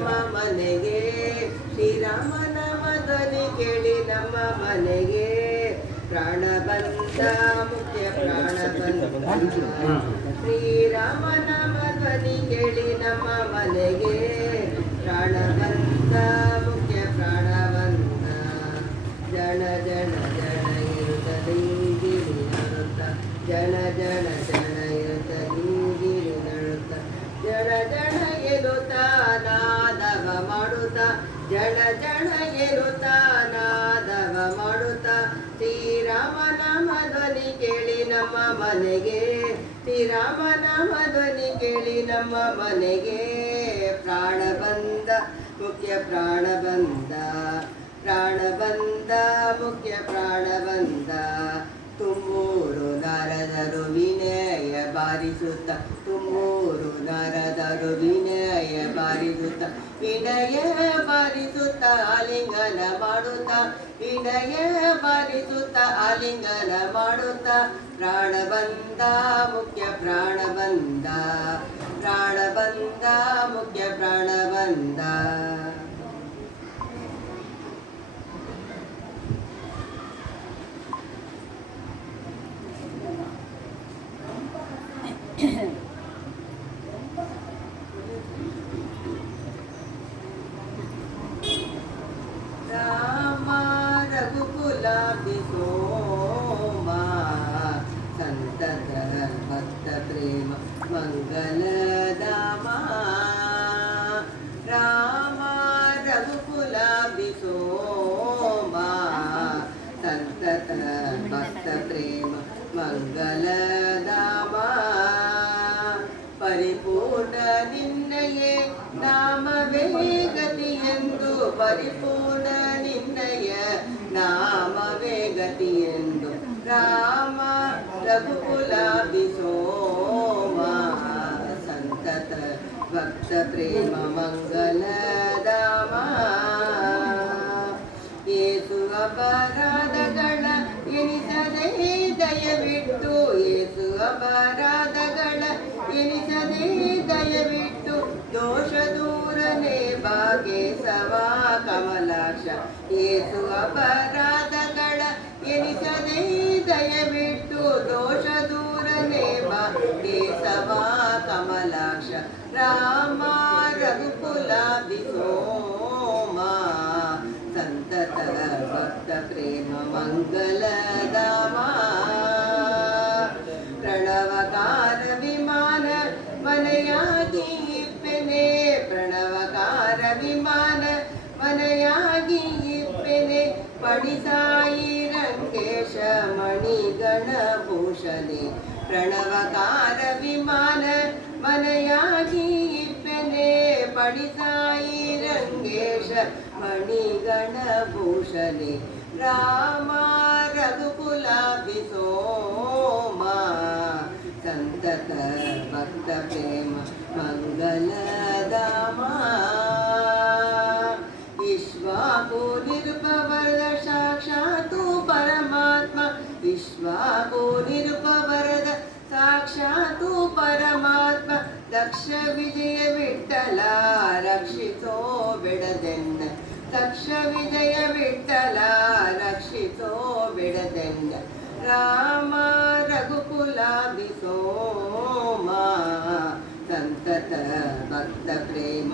ನಮ್ಮ ಮನೆಗೆ, ಶ್ರೀರಾಮನ ಧ್ವನಿ ಕೇಳಿ ನಮ್ಮ ಮನೆಗೆ ಪ್ರಾಣ ಬಂದ ಮುಖ್ಯ ಪ್ರಾಣ ಬಂದ. ಶ್ರೀರಾಮನ ಧ್ವನಿ ಕೇಳಿ ನಮ್ಮ ಮನೆಗೆ ಪ್ರಾಣ ಬಂದ ಮುಖ್ಯ ಪ್ರಾಣ ಬಂದ. ಜನ ಜನ ಜನ ಇರುತ್ತಲಿಂಗಿರಿ ನಡುತ್ತ, ಜನ ಜನ ಜನ ಇರುತ್ತಲಿಂಗಿರಿ ನಡುತ್ತ, ಜನ ಜನ ಎನ್ನುತ್ತ ನಾದವ ಮಾಡುತ್ತ, ಜನ ಜನ ಎನ್ನುತ್ತ ನಾದವ ಮಾಡುತ್ತ. ಶ್ರೀರಾಮನಾಮ ಧ್ವನಿ ಕೇಳಿ ನಮ್ಮ ಮನೆಗೆ, ಶ್ರೀರಾಮನಾಮ ಧ್ವನಿ ಕೇಳಿ ನಮ್ಮ ಮನೆಗೆ ಪ್ರಾಣ ಬಂದ ಮುಖ್ಯ ಪ್ರಾಣ ಬಂದ, ಪ್ರಾಣ ಬಂದ ಮುಖ್ಯ ಪ್ರಾಣ ಬಂದ. ತುಮ್ಮೂರು ನರದರು ವಿನಯ ಬಾರಿಸುತ್ತ, ತುಮ್ಮೂರು ನರದರು ವಿನಯ ಬಾರಿಸುತ್ತ, ವಿನಯ ಬಾರಿಸುತ್ತ ಆಲಿಂಗನ ಮಾಡುತ್ತ, ವಿನಯ ಬಾರಿಸುತ್ತ ಆಲಿಂಗನ ಮಾಡುತ್ತ. ಪ್ರಾಣ ಬಂದ ಮುಖ್ಯ ಪ್ರಾಣ ಬಂದ, ಪ್ರಾಣ ಬಂದ ಮುಖ್ಯ ಪ್ರಾಣ ಬಂದ. ರಾಮ ರಘುಕುಲ ಸೋಮ ಸಂತತ ಭಕ್ತ ಪ್ರೇಮ ಮಂಗಲಧಾಮ. ರಾಮ ರಘುಕುಲ ಸೋಮ ಸಂತತ ಭಕ್ತ ಪ್ರೇಮ ಮಂಗಲಧಾಮ. ಪರಿಪೂರ್ಣ ನಿನ್ನಯೇ ನಾಮವೇ ಗತಿಯೆಂದು, ಪರಿಪೂರ್ಣ ನಿನ್ನಯ ನಾಮವೇ ಗತಿಯೆಂದು. ರಾಮ ರಘುಕುಲ ಸೋಮ ಸಂತತ ಭಕ್ತ ಪ್ರೇಮ ಮಂಗಲಧಾಮ. ಏಸು ಅಪರಾಧಗಳ ಎನಿಸದೆ ದಯವಿಟ್ಟು, ಏಸು ಅಪರಾಧಗಳ ಎನಿಸದೆ ದಯವಿಟ್ಟು, ದೋಷ ದೂರನೆ ಭಾಗೇಶವ ಕಮಲಾಕ್ಷ. ಏಸು ಅಪರಾಧಗಳ ಎನಿಸದೆ ದಯವಿಟ್ಟು, ದೋಷ ದೂರನೆ ಭಾಗೇಶವ ಕಮಲಾಕ್ಷ. ರಾಮ ರಘುಕುಲ ಸೋಮ ಸಂತತ ಭಕ್ತ ಪ್ರೇಮ ಮಂಗಲಧಾಮ. ಪ್ರಣವಕಾರ ವಿಮಾನ ಮನೆಯಾಗಿ ಇಪ್ಪೆನೆ, ಪ್ರಣವಕಾರ ವಿಮಾನ ಮನೆಯಾಗಿ ಇಪ್ಪೆನೆ. ಪಡಿಸಾಯಿ ರಂಗೇಶ ಮಣಿಗಣಭೂಷಣೆ, ಪ್ರಣವಕಾರ ವಿಮಾನ ಮನೆಯಾಗಿ ಇಪ್ಪೆನೆ. ಪಡಿಸಾಯಿ ರಂಗೇಶ ಮಣಿಗಣಭೂಷಣೆ. ರಾಮ ರಘುಕುಲ ಸೋಮ ಸಂತತ ಭಕ್ತ ಪ್ರೇಮ ಮಂಗಲಧಾಮ. ಇಶ್ವಾಕು ನಿರುಪವರದ ಸಾಕ್ಷಾತ್ತು ಪರಮಾತ್ಮ, ಇಶ್ವಾಕು ನಿರುಪವರದ ಸಾಕ್ಷಾತ್ತು ಪರಮಾತ್ಮ. ದಕ್ಷ ವಿಜಯ ವಿಠಲ ರಕ್ಷಿಸೋ ಬಿಡದೆನ್ನ, ದಕ್ಷ ವಿಜಯ ವಿಠಲ ರಕ್ಷಿಸೋ ಬಿಡದೆನ್ನ. ರಾಮ ರಘುಕುಲ ಸೋಮ ಸಂತತ ಭಕ್ತ ಪ್ರೇಮ